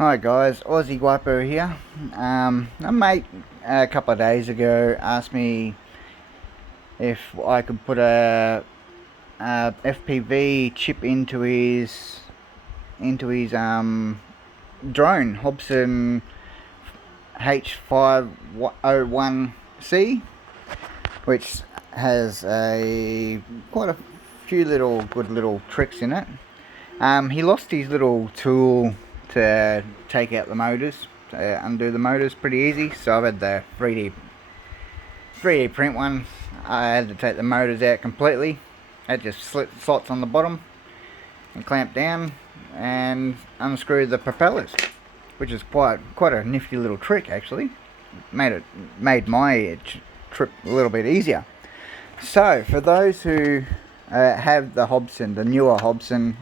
Hi guys, Aussie Guapo here. A mate a couple of days ago asked me if I could put a FPV chip into his drone, Hubsan H501c, which has quite a few good little tricks in it. He lost his little tool to take out the motors, to undo the motors pretty easy, so I've had the 3D print one. I had to take the motors out completely. It just slots on the bottom and clamp down and unscrew the propellers, which is quite a nifty little trick actually. Made my trip a little bit easier. So for those who have the newer Hubsan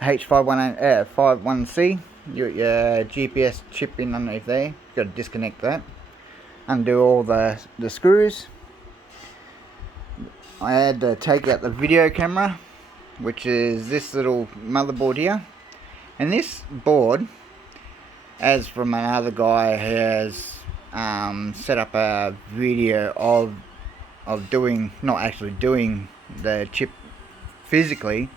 H501c, you got your GPS chip in underneath there. You've got to disconnect that, undo all the screws. I had to take out the video camera, which is this little motherboard here, and this board, as from another guy, has set up a video of not actually doing the chip physically.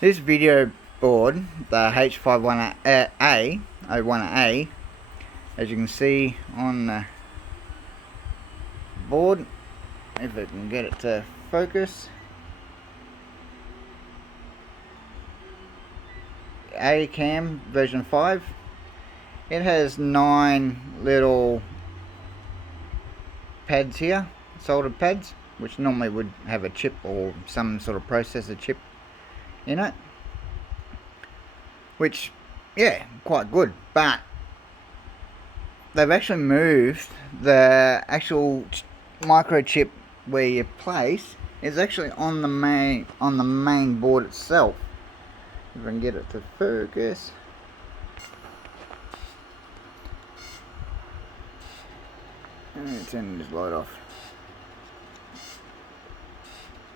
This video board, the H501A, as you can see on the board, if I can get it to focus, A-cam version 5. It has 9 little pads here, soldered pads, which normally would have a chip or some sort of processor chip in it, which, yeah, quite good. But they've actually moved the actual microchip where you place is actually on the main board itself. If I can get it to focus. And turn this light off.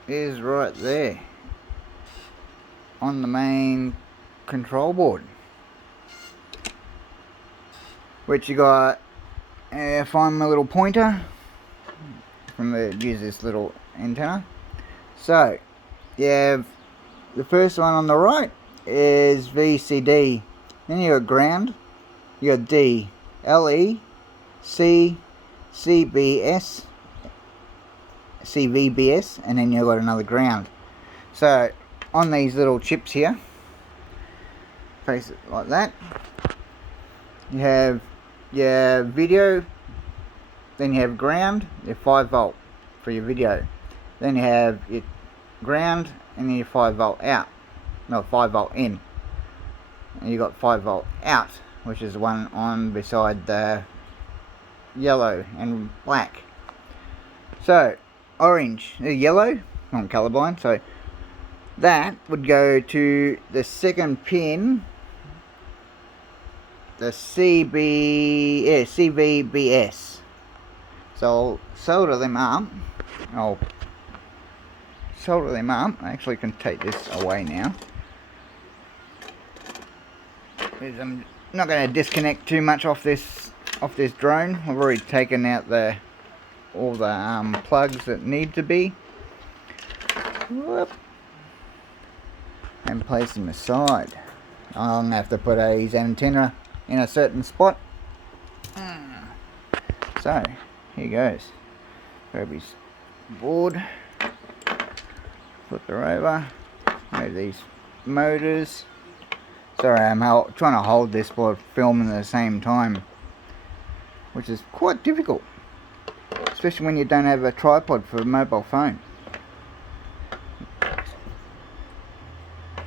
It is right there on the main control board, which you got. Find my little pointer use this little antenna. So you have the first one on the right is VCD, then you got ground, you got D, LE, C, cvbs, and then you got another ground. So on these little chips here, face it like that, you have your video, then you have ground, your 5 volt for your video, then you have your ground and then your 5 volt out, no, 5 volt in, and you got 5 volt out, which is the one on beside the yellow and black. So orange, yellow, I'm colorblind, so that would go to the second pin, the cvbs. So I'll solder them up. I actually can take this away now, because I'm not going to disconnect too much off this drone. I've already taken out all the plugs that need to be. Whoop. And place them aside. I'm going to have to put his antenna in a certain spot. So here goes. Grab his board, flip her over, move these motors. Sorry, I'm trying to hold this while filming at the same time, which is quite difficult, especially when you don't have a tripod for a mobile phone.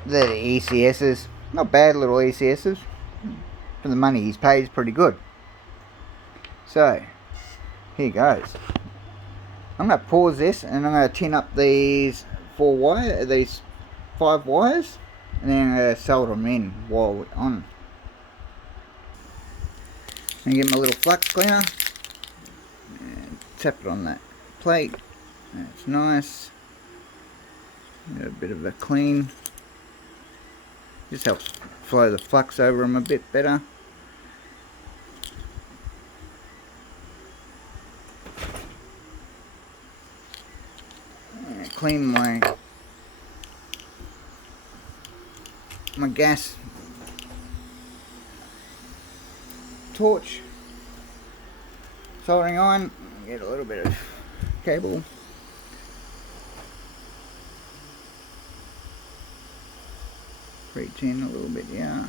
They're the ECSs, not bad little ECSs. For the money he's paid, is pretty good. So here goes. I'm going to pause this and I'm going to tin up these 5 wires, and then I'm going to solder them in while we're on. And get my little flux cleaner and tap it on that plate. That's nice. Get a bit of a clean. Just helps flow the flux over them a bit better. Clean my gas torch, soldering iron, get a little bit of cable. Reach in a little bit, yeah.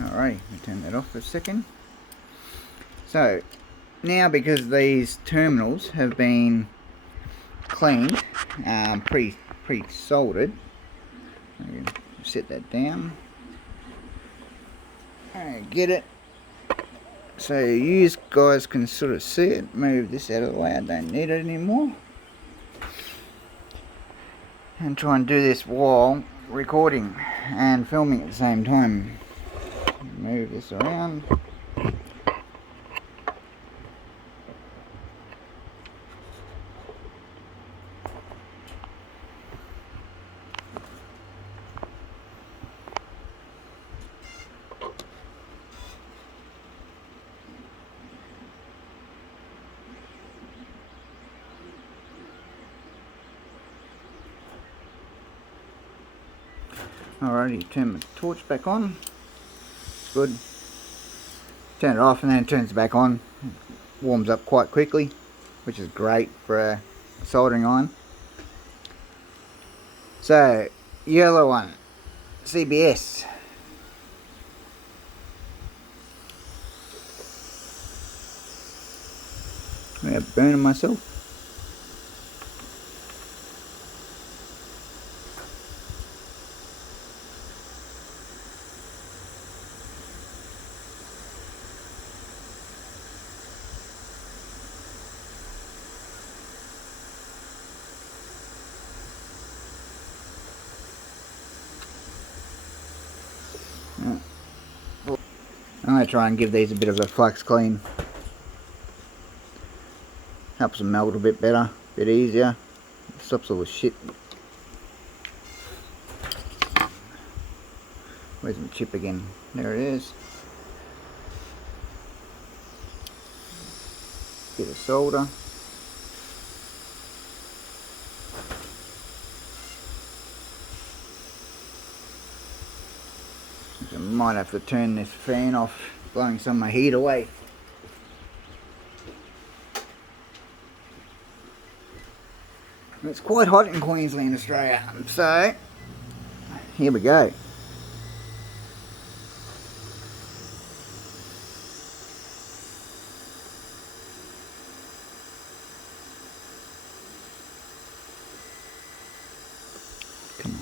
Alright, we turn that off for a second. So now, because these terminals have been cleaned, pre-soldered, set that down. Alright, get it. So you guys can sort of see it. Move this out of the way, I don't need it anymore. And try and do this while recording and filming at the same time. Move this around. Alrighty, turn my torch back on. Good. Turn it off and then it turns back on. Warms up quite quickly, which is great for a soldering iron. So, yellow one, CBS. I'm burning myself. I'm going to try and give these a bit of a flux clean. Helps them melt a bit better, a bit easier. Stops all the shit. Where's my chip again? There it is. Bit of solder. I might have to turn this fan off, blowing some of my heat away. It's quite hot in Queensland, Australia, so here we go. Come on.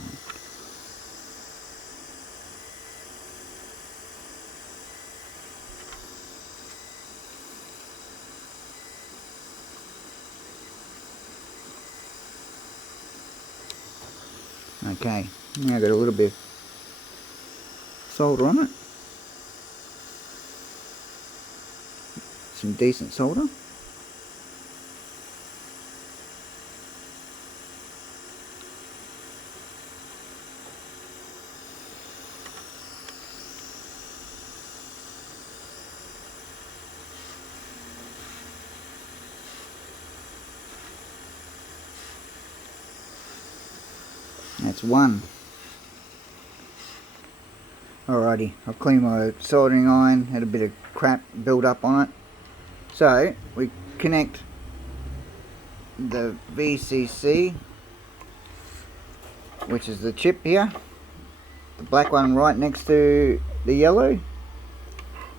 Okay, now I've got a little bit of solder on it. Some decent solder. That's one. Alrighty, I've cleaned my soldering iron, had a bit of crap build up on it. So, we connect the VCC, which is the chip here, the black one right next to the yellow,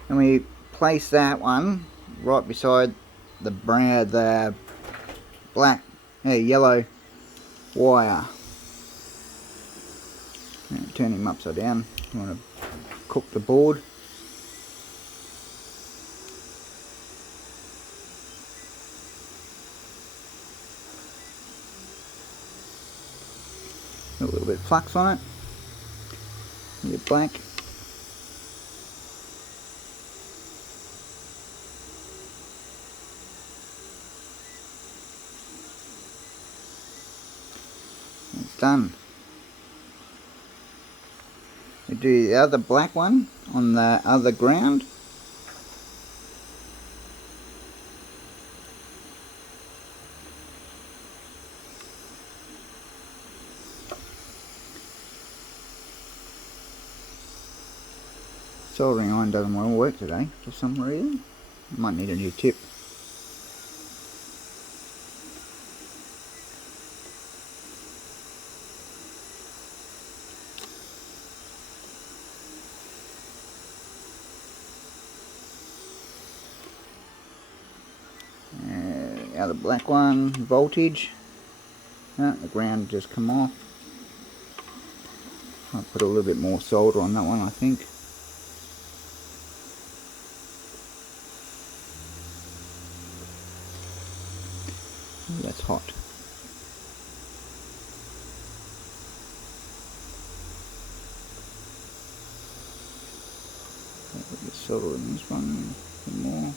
and we place that one right beside the brown, the black, yellow wire. And turn him upside down. You want to cook the board. A little bit of flux on it. A bit black. done. We do the other black one on the other ground. Soldering iron doesn't want to work today for some reason. Might need a new tip. The other black one, voltage. The ground just come off. I'll put a little bit more solder on that one, I think. Ooh, that's hot. Put the solder in this one, a bit more.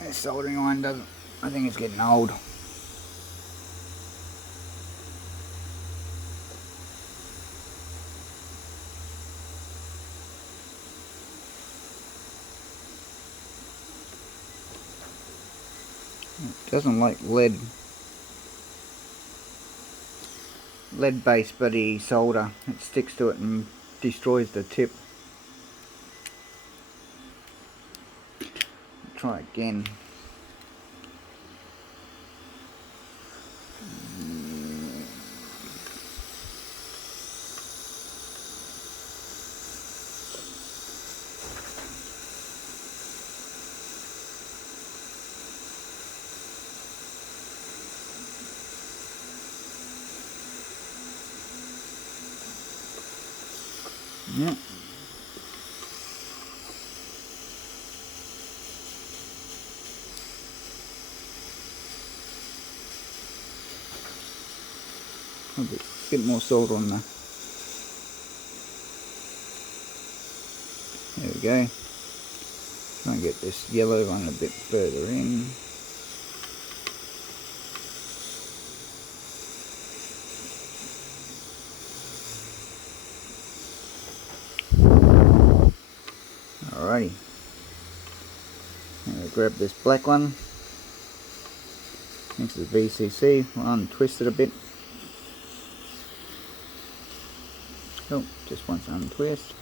This soldering iron doesn't, I think it's getting old. It doesn't like lead based buddy solder. It sticks to it and destroys the tip. Try again. Yeah. A bit more solder on there. There we go. Try and get this yellow one a bit further in. Alrighty. Now grab this black one. This is VCC. I'll untwist it a bit. Oh, just once untwist.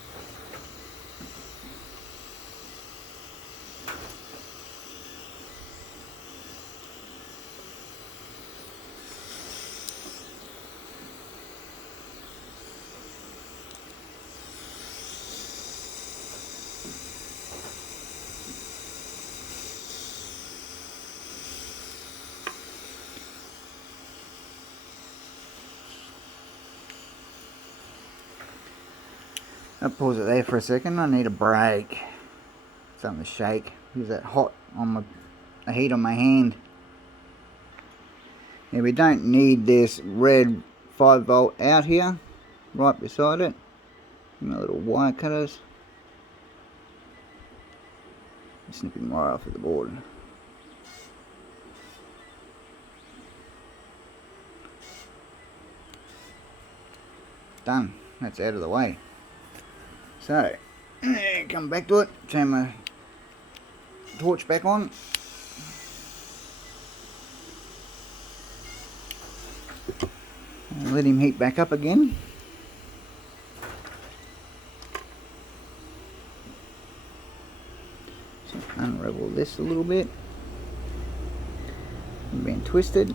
I'll pause it there for a second. I need a break. Something to shake. Use that hot on the heat on my hand. Yeah, we don't need this red 5-volt out here, right beside it. My little wire cutters. Snipping wire off of the board. Done. That's out of the way. So, come back to it, turn my torch back on. And let him heat back up again. So unravel this a little bit. Being twisted.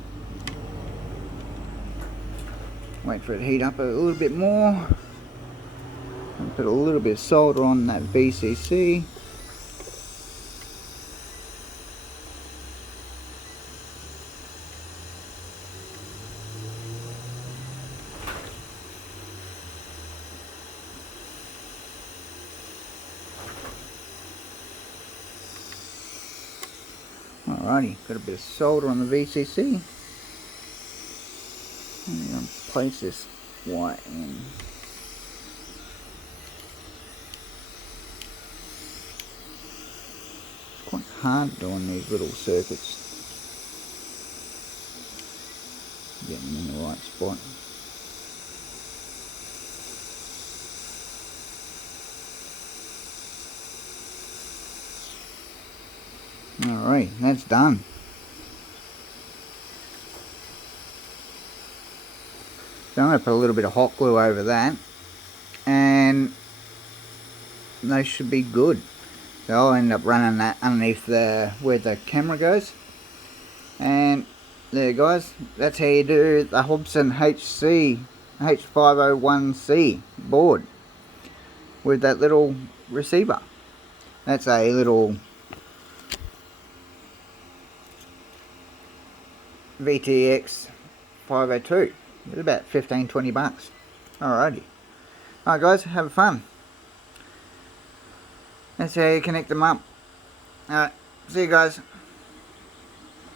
Wait for it to heat up a little bit more. And put a little bit of solder on that VCC. Alrighty, got a bit of solder on the VCC. I'm going to place this wire in. Quite hard doing these little circuits. Getting them in the right spot. Alright, that's done. So I'm going to put a little bit of hot glue over that, and they should be good. So I'll end up running that underneath where the camera goes. And there guys, that's how you do the Hubsan H501c board with that little receiver. That's a little VTX 502. It's about 15-20 bucks. Alrighty. Alright guys, have fun. That's how you connect them up. Alright, see you guys.